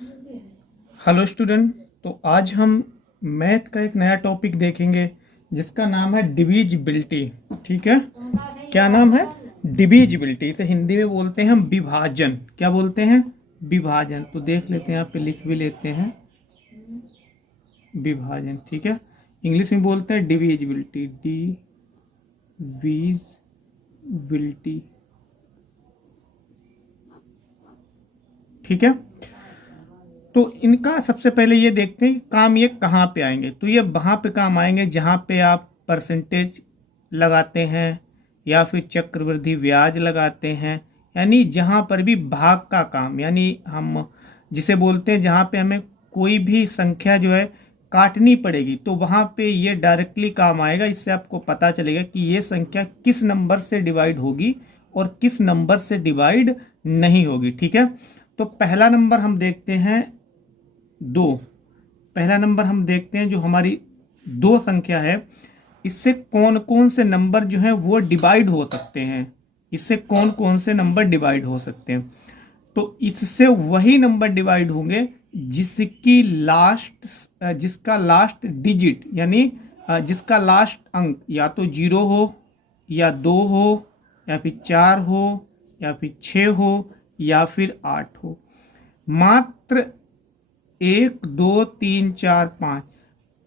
Hello student. तो आज हम मैथ का एक नया टॉपिक देखेंगे जिसका नाम है डिविजिबिलिटी। ठीक है, क्या नाम है? डिविजिबिलिटी। इसे हिंदी में बोलते हैं हम विभाजन। क्या बोलते हैं? विभाजन। तो देख लेते हैं, यहाँ पे लिख भी लेते हैं विभाजन। ठीक है, इंग्लिश में बोलते हैं डिविजिबिलिटी। डिविजिबिलिटी। ठीक है, तो इनका सबसे पहले ये देखते हैं कि काम ये कहाँ पे आएंगे। तो ये वहाँ पे काम आएंगे जहाँ पे आप परसेंटेज लगाते हैं या फिर चक्रवृद्धि ब्याज लगाते हैं, यानी जहाँ पर भी भाग का काम, यानी हम जिसे बोलते हैं जहाँ पे हमें कोई भी संख्या जो है काटनी पड़ेगी, तो वहाँ पे ये डायरेक्टली काम आएगा। इससे आपको पता चलेगा कि ये संख्या किस नंबर से डिवाइड होगी और किस नंबर से डिवाइड नहीं होगी। ठीक है, तो पहला नंबर हम देखते हैं दो। पहला नंबर हम देखते हैं जो हमारी दो संख्या है, इससे कौन कौन से नंबर जो है वो डिवाइड हो सकते हैं। इससे कौन कौन से नंबर डिवाइड हो सकते हैं? तो इससे वही नंबर डिवाइड होंगे जिसका लास्ट डिजिट, यानी जिसका लास्ट अंक या तो 0 हो या 2 हो या फिर 4 हो या फिर 6 हो या फिर 8 हो। मात्र 1 2 3 4 5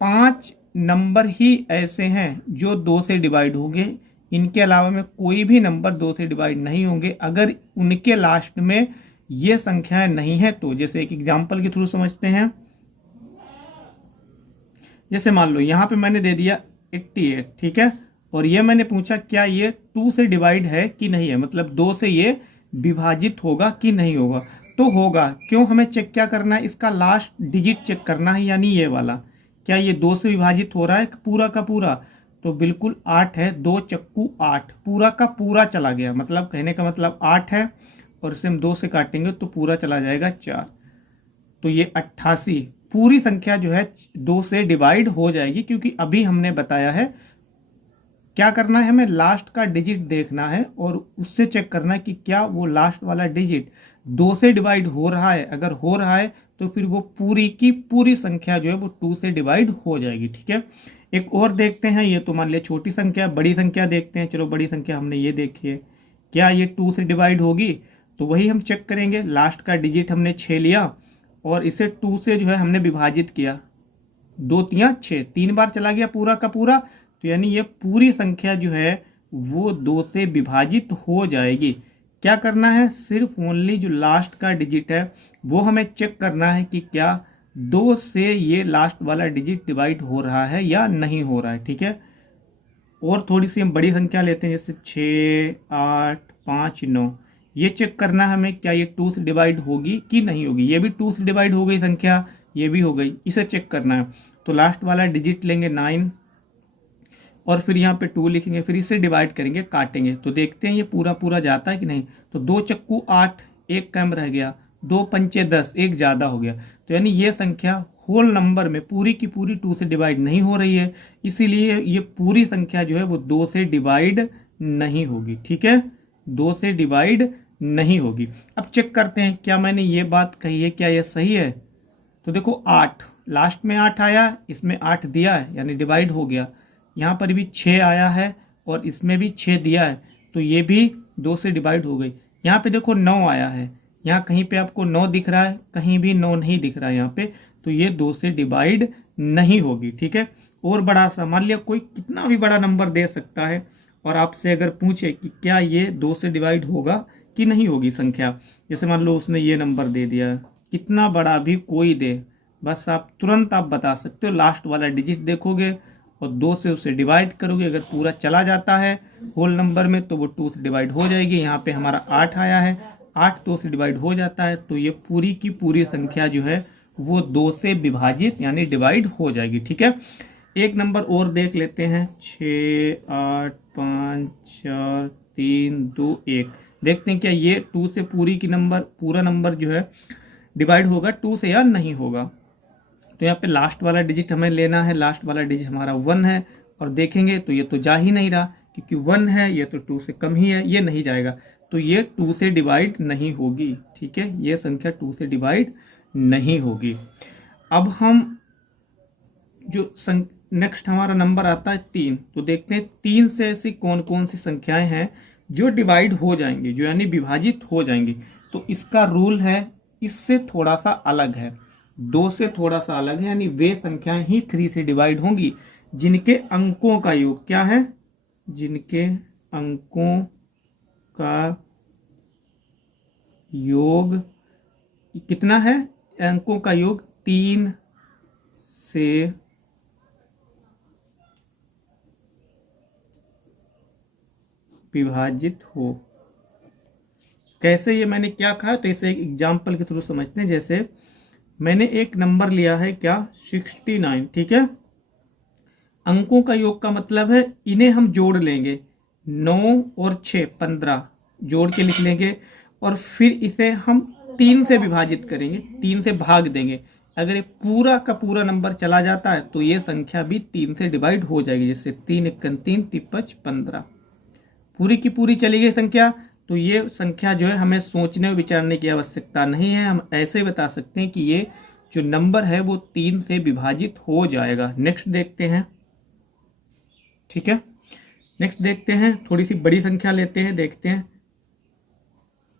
5 नंबर ही ऐसे हैं जो 2 से डिवाइड होंगे। इनके अलावा में कोई भी नंबर 2 से डिवाइड नहीं होंगे अगर उनके लास्ट में ये संख्याएं नहीं है। तो जैसे एक एग्जांपल के थ्रू समझते हैं। जैसे मान लो यहाँ पे मैंने दे दिया 88। ठीक है, और ये मैंने पूछा क्या ये 2 से डिवाइड है कि नहीं है, मतलब 2 से ये विभाजित होगा कि नहीं होगा। तो होगा। क्यों? हमें चेक क्या करना है? इसका लास्ट डिजिट चेक करना है, यानी ये वाला। क्या ये 2 से विभाजित हो रहा है पूरा का पूरा? तो बिल्कुल 8 है। 2 चक्कू 8, पूरा का पूरा चला गया। मतलब कहने का मतलब 8 है और इसे हम 2 से काटेंगे तो पूरा चला जाएगा 4। तो ये 88 पूरी संख्या जो है 2 से डिवाइड हो जाएगी, क्योंकि अभी हमने बताया है क्या करना है, हमें लास्ट का डिजिट देखना है और उससे चेक करना है कि क्या वो लास्ट वाला डिजिट 2 से डिवाइड हो रहा है। अगर हो रहा है तो फिर वो पूरी की पूरी संख्या जो है वो 2 से डिवाइड हो जाएगी। ठीक है, एक और देखते हैं। ये तो मान लिया छोटी संख्या, बड़ी संख्या देखते हैं। चलो बड़ी संख्या हमने ये देखी है, क्या ये 2 से डिवाइड होगी? तो वही हम चेक करेंगे। लास्ट का डिजिट हमने 6 लिया और इसे 2 से जो है हमने विभाजित किया। 2 तिया 6, 3 बार चला गया पूरा का पूरा। तो यानी ये पूरी संख्या जो है वो 2 से विभाजित हो जाएगी। क्या करना है? सिर्फ ओनली जो लास्ट का डिजिट है वो हमें चेक करना है कि क्या 2 से ये लास्ट वाला डिजिट डिवाइड हो रहा है या नहीं हो रहा है। ठीक है, और थोड़ी सी हम बड़ी संख्या लेते हैं, जैसे 6 8 5 9। ये चेक करना है हमें क्या ये 2 से डिवाइड होगी कि नहीं होगी। ये भी 2 से डिवाइड हो गई संख्या, ये भी हो गई, इसे चेक करना है। तो लास्ट वाला डिजिट लेंगे 9 और फिर यहाँ पे 2 लिखेंगे, फिर इसे डिवाइड करेंगे, काटेंगे तो देखते हैं ये पूरा पूरा जाता है कि नहीं। तो 2 चक्कू 8, एक कम रह गया। 2 पंचे 10, एक ज़्यादा हो गया। तो यानी ये संख्या होल नंबर में पूरी की पूरी 2 से डिवाइड नहीं हो रही है, इसीलिए ये पूरी संख्या जो है वो 2 से डिवाइड नहीं होगी। ठीक है, 2 से डिवाइड नहीं होगी। अब चेक करते हैं क्या मैंने ये बात कही है क्या ये सही है। तो देखो 8, लास्ट में 8 आया, इसमें 8 दिया है यानी डिवाइड हो गया। यहाँ पर भी 6 आया है और इसमें भी 6 दिया है, तो ये भी 2 से डिवाइड हो गई। यहाँ पे देखो 9 आया है, यहाँ कहीं पे आपको 9 दिख रहा है, कहीं भी 9 नहीं दिख रहा है यहाँ पे, तो ये 2 से डिवाइड नहीं होगी। ठीक है, और बड़ा सा मान लिया कोई कितना भी बड़ा नंबर दे सकता है और आपसे अगर पूछे कि क्या ये 2 से डिवाइड होगा कि नहीं होगी संख्या, जैसे मान लो उसने ये नंबर दे दिया, कितना बड़ा भी कोई दे, बस आप तुरंत आप बता सकते हो। लास्ट वाला डिजिट देखोगे और 2 से उसे डिवाइड करोगे, अगर पूरा चला जाता है होल नंबर में तो वो 2 से डिवाइड हो जाएगी। यहाँ पे हमारा 8 आया है, 8 2 से डिवाइड हो जाता है, तो ये पूरी की पूरी संख्या जो है वो 2 से विभाजित यानी डिवाइड हो जाएगी। ठीक है, एक नंबर और देख लेते हैं। 6 8 5 4 3 2 1। देखते हैं क्या ये 2 से पूरा नंबर जो है डिवाइड होगा 2 से या नहीं होगा। तो यहाँ पे लास्ट वाला डिजिट हमें लेना है, लास्ट वाला डिजिट हमारा 1 है और देखेंगे तो ये तो जा ही नहीं रहा, क्योंकि 1 है, ये तो 2 से कम ही है, ये नहीं जाएगा, तो ये 2 से डिवाइड नहीं होगी। ठीक है, ये संख्या 2 से डिवाइड नहीं होगी। अब हम जो नेक्स्ट हमारा नंबर आता है 3, तो देखते हैं 3 से ऐसी कौन कौन सी संख्याएं हैं जो डिवाइड हो जाएंगी, जो यानी विभाजित हो जाएंगी। तो इसका रूल है, इससे थोड़ा सा अलग है, 2 से थोड़ा सा अलग है, यानी वे संख्याएं ही 3 से डिवाइड होंगी जिनके अंकों का योग क्या है, जिनके अंकों का योग कितना है, अंकों का योग 3 से विभाजित हो। कैसे, ये मैंने क्या कहा, तो इसे एक एग्जाम्पल के थ्रू समझते हैं। जैसे मैंने एक नंबर लिया है क्या, 69, ठीक है। अंकों का योग का मतलब है इन्हें हम जोड़ लेंगे, 9 और 6 15 जोड़ के लिख लेंगे, और फिर इसे हम 3 से विभाजित करेंगे, 3 से भाग देंगे। अगर ये पूरा का पूरा नंबर चला जाता है तो ये संख्या भी 3 से डिवाइड हो जाएगी। जैसे 3 × 3 = 15, पूरी की पूरी चली गई संख्या। तो ये संख्या जो है हमें सोचने और विचारने की आवश्यकता नहीं है, हम ऐसे ही बता सकते हैं कि ये जो नंबर है वो 3 से विभाजित हो जाएगा। नेक्स्ट देखते हैं, ठीक है। नेक्स्ट देखते हैं, थोड़ी सी बड़ी संख्या लेते हैं, देखते हैं,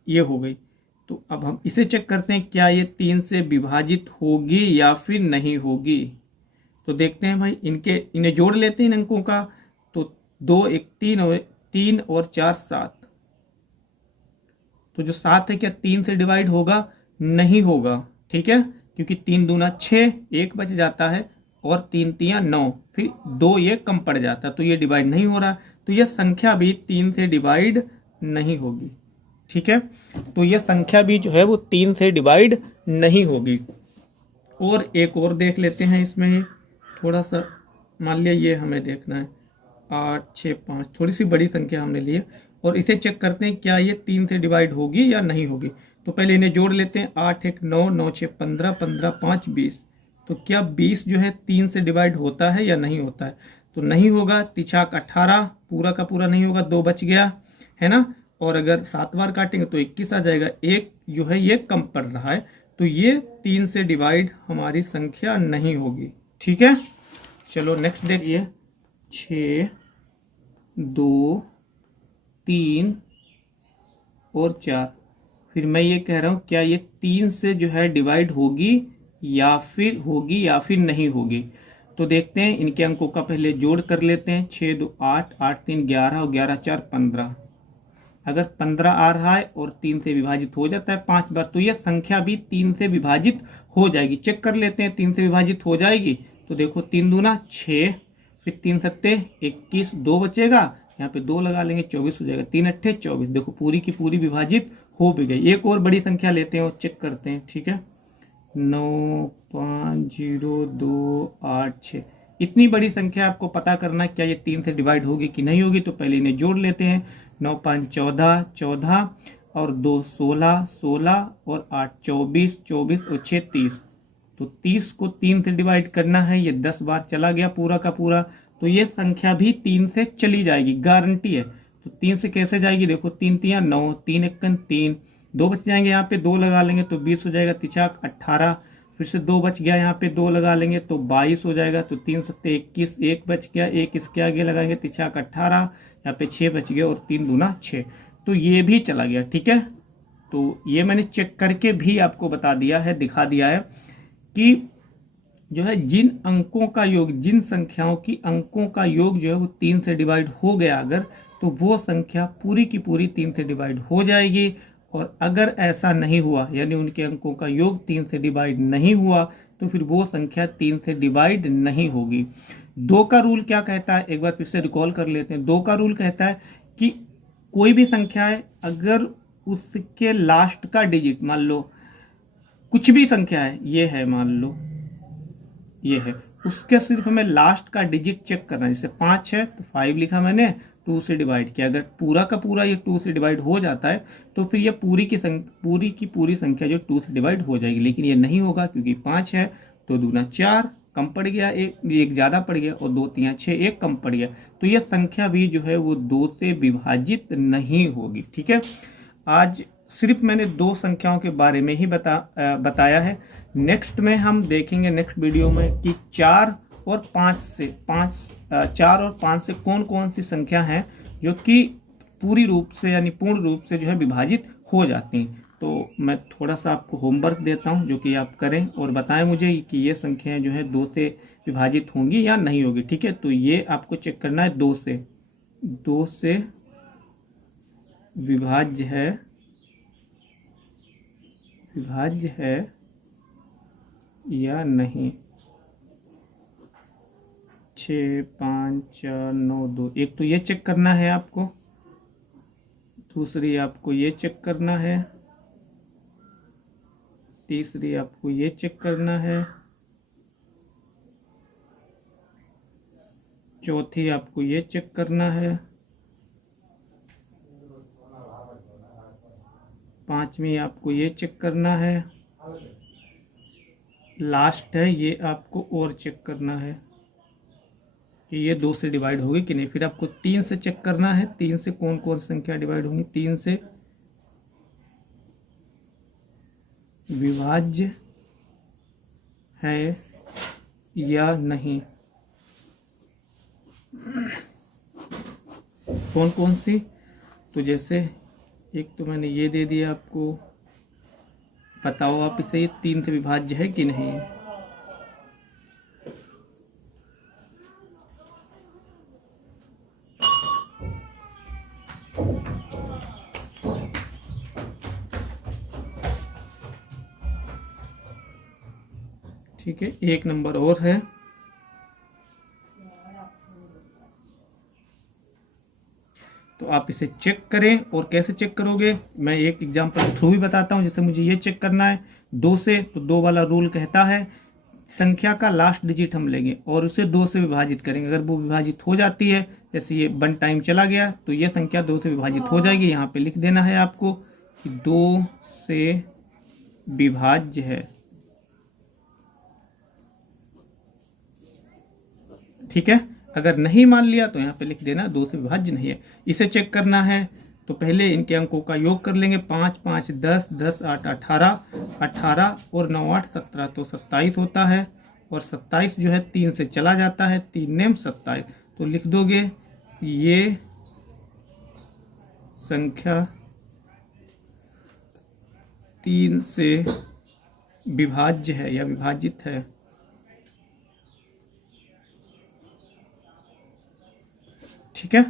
ये हो गई। तो अब हम इसे चेक करते हैं क्या ये 3 से विभाजित होगी या फिर नहीं होगी। तो देखते हैं भाई, इन्हें जोड़ लेते हैं इन अंकों का। तो 2 × 3 और 4 7, तो जो 7 है क्या 3 से डिवाइड होगा, नहीं होगा, ठीक है, क्योंकि 3 दूना 6, 1 बच जाता है, और 3 तियां 9, फिर 2 ये कम पड़ जाता है, तो ये डिवाइड नहीं हो रहा, तो ये संख्या भी 3 से डिवाइड नहीं होगी, ठीक है। तो ये संख्या भी जो है वो 3 से डिवाइड नहीं होगी। और एक और देख लेते हैं इसमें, थोड़ा सा, मान लिया ये हमें देखना है 8 6 5, थोड़ी सी बड़ी संख्या हमने ली है, और इसे चेक करते हैं क्या ये 3 से डिवाइड होगी या नहीं होगी। तो पहले इन्हें जोड़ लेते हैं, 8 × 1 9, 9 × 6 15, 15 × 5 20। तो क्या 20 जो है 3 से डिवाइड होता है या नहीं होता है, तो नहीं होगा। तिछाक 18 पूरा का पूरा नहीं होगा, 2 बच गया है ना, और अगर 7 बार काटेंगे तो 21 आ जाएगा, एक जो है ये कम पड़ रहा है, तो ये 3 से डिवाइड हमारी संख्या नहीं होगी, ठीक है। चलो नेक्स्ट देखिए, 6 2 3 और 4, फिर मैं ये कह रहा हूँ क्या ये 3 से जो है डिवाइड होगी या फिर नहीं होगी। तो देखते हैं, इनके अंकों का पहले जोड़ कर लेते हैं, 6 2 8, 8 3 11 और 11 4 15। अगर 15 आ रहा है और 3 से विभाजित हो जाता है 5 बार, तो यह संख्या भी 3 से विभाजित हो जाएगी। चेक कर लेते हैं, 3 से विभाजित हो जाएगी। तो देखो 3 दूना 6, फिर 3 सत्ते 21, 2 बचेगा, यहाँ पे 2 लगा लेंगे, 24 हो जाएगा, 3 अट्ठे 24। देखो पूरी की पूरी विभाजित हो भी गई। एक और बड़ी संख्या लेते हैं और चेक करते हैं, ठीक है। 9 5 0 2 8 6, इतनी बड़ी संख्या आपको पता करना क्या ये 3 से डिवाइड होगी कि नहीं होगी। तो पहले इन्हें जोड़ लेते हैं, 9 5 14 14 और 2 16 16 और 8 24 24 और 6 30। तो 30 को 3 से डिवाइड करना है, ये 10 बार चला गया पूरा का पूरा, तो ये संख्या भी 3 से चली जाएगी, गारंटी है। तो 3 से कैसे जाएगी, देखो 3 तियां 9, 3 1 3, 2 बच जाएंगे, यहाँ पे 2 लगा लेंगे तो 20 हो जाएगा, तिछाक 18, फिर से 2 बच गया, यहाँ पे 2 लगा लेंगे तो 22 हो जाएगा, तो 3 सत्ते 21, 1 बच गया, 1 इसके आगे लगाएंगे, तिछाक 18, यहाँ पे 6 बच गया, और 3 दूना 6, तो ये भी चला गया, ठीक है। तो ये मैंने चेक करके भी आपको बता दिया है, दिखा दिया है कि जो है जिन अंकों का योग, जिन संख्याओं की अंकों का योग जो है वो 3 से डिवाइड हो गया अगर, तो वो संख्या पूरी की पूरी 3 से डिवाइड हो जाएगी। और अगर ऐसा नहीं हुआ, यानी उनके अंकों का योग 3 से डिवाइड नहीं हुआ, तो फिर वो संख्या 3 से डिवाइड नहीं होगी। 2 का रूल क्या कहता है, एक बार फिर से रिकॉल कर लेते हैं। 2 का रूल कहता है कि कोई भी संख्या है, अगर उसके लास्ट का डिजिट, मान लो कुछ भी संख्या है, ये है, मान लो ये है, उसके सिर्फ हमें लास्ट का डिजिट चेक करना है। जैसे 5 है तो 5 लिखा मैंने, 2 से डिवाइड किया, अगर पूरा का पूरा ये 2 से डिवाइड हो जाता है तो फिर ये पूरी की पूरी संख्या जो 2 से डिवाइड हो जाएगी। लेकिन ये नहीं होगा, क्योंकि 5 है तो दूना 4, कम पड़ गया, एक ज़्यादा पड़ गया, और 2 तियां 6, एक कम पड़ गया, तो ये संख्या भी जो है वो 2 से विभाजित नहीं होगी, ठीक है। आज सिर्फ मैंने 2 संख्याओं के बारे में ही बताया है। नेक्स्ट में हम देखेंगे नेक्स्ट वीडियो में कि 4 और 5 से कौन कौन सी संख्या हैं जो कि पूरी रूप से यानी पूर्ण रूप से जो है विभाजित हो जाती हैं। तो मैं थोड़ा सा आपको होमवर्क देता हूं जो कि आप करें और बताएं मुझे कि ये संख्याएं जो है 2 से विभाजित होंगी या नहीं होगी। ठीक है, तो ये आपको चेक करना है 2 से विभाज्य है या नहीं। 6, 5, 4, 9, 2, एक तो ये चेक करना है आपको, दूसरी आपको ये चेक करना है, तीसरी आपको ये चेक करना है, चौथी आपको ये चेक करना है, पांचवी आपको ये चेक करना है, लास्ट है ये आपको और चेक करना है कि ये 2 से डिवाइड होगी कि नहीं। फिर आपको 3 से चेक करना है, 3 से कौन कौन संख्या डिवाइड होंगी, 3 से विभाज्य है या नहीं, कौन कौन सी। तो जैसे एक तो मैंने ये दे दिया आपको, बताओ आप इसे ये 3 से विभाज्य है कि नहीं। ठीक है, एक नंबर और है। तो आप इसे चेक करें, और कैसे चेक करोगे मैं एक एग्जांपल थ्रू भी बताता हूं। जैसे मुझे ये चेक करना है 2 से, तो 2 वाला रूल कहता है संख्या का लास्ट डिजिट हम लेंगे और उसे 2 से विभाजित करेंगे। अगर वो विभाजित हो जाती है, जैसे ये 1 टाइम चला गया, तो ये संख्या 2 से विभाजित हो जाएगी। यहाँ पे लिख देना है आपको कि 2 से विभाज्य है। ठीक है, अगर नहीं मान लिया तो यहाँ पे लिख देना 2 से विभाज्य नहीं है। इसे चेक करना है तो पहले इनके अंकों का योग कर लेंगे। 5, 5, 10, 10, 8, 18, 18 और 9, 8, 17, तो 27 होता है। और 27 जो है 3 से चला जाता है, 3 नेम 27, तो लिख दोगे ये संख्या 3 से विभाज्य है या विभाजित है। ठीक है,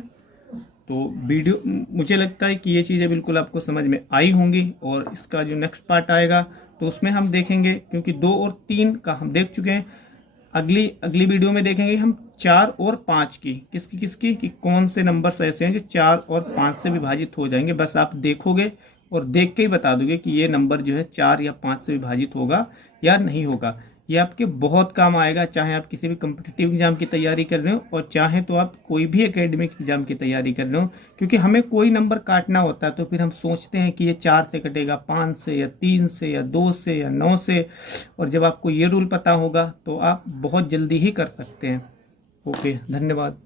तो वीडियो मुझे लगता है कि ये चीज़ें बिल्कुल आपको समझ में आई होंगी। और इसका जो नेक्स्ट पार्ट आएगा तो उसमें हम देखेंगे, क्योंकि 2 और 3 का हम देख चुके हैं, अगली वीडियो में देखेंगे हम 4 और 5 की। किसकी कि कौन से नंबर्स ऐसे हैं जो 4 और 5 से विभाजित हो जाएंगे। बस आप देखोगे और देख के ही बता दोगे कि ये नंबर जो है 4 या 5 से विभाजित होगा या नहीं होगा। ये आपके बहुत काम आएगा, चाहे आप किसी भी कम्पिटिटिव एग्जाम की तैयारी कर रहे हो और चाहे तो आप कोई भी एकेडमिक एग्जाम की तैयारी कर रहे हो। क्योंकि हमें कोई नंबर काटना होता है तो फिर हम सोचते हैं कि ये 4 से कटेगा, 5 से या 3 से या 2 से या 9 से। और जब आपको ये रूल पता होगा तो आप बहुत जल्दी ही कर सकते हैं। ओके, धन्यवाद।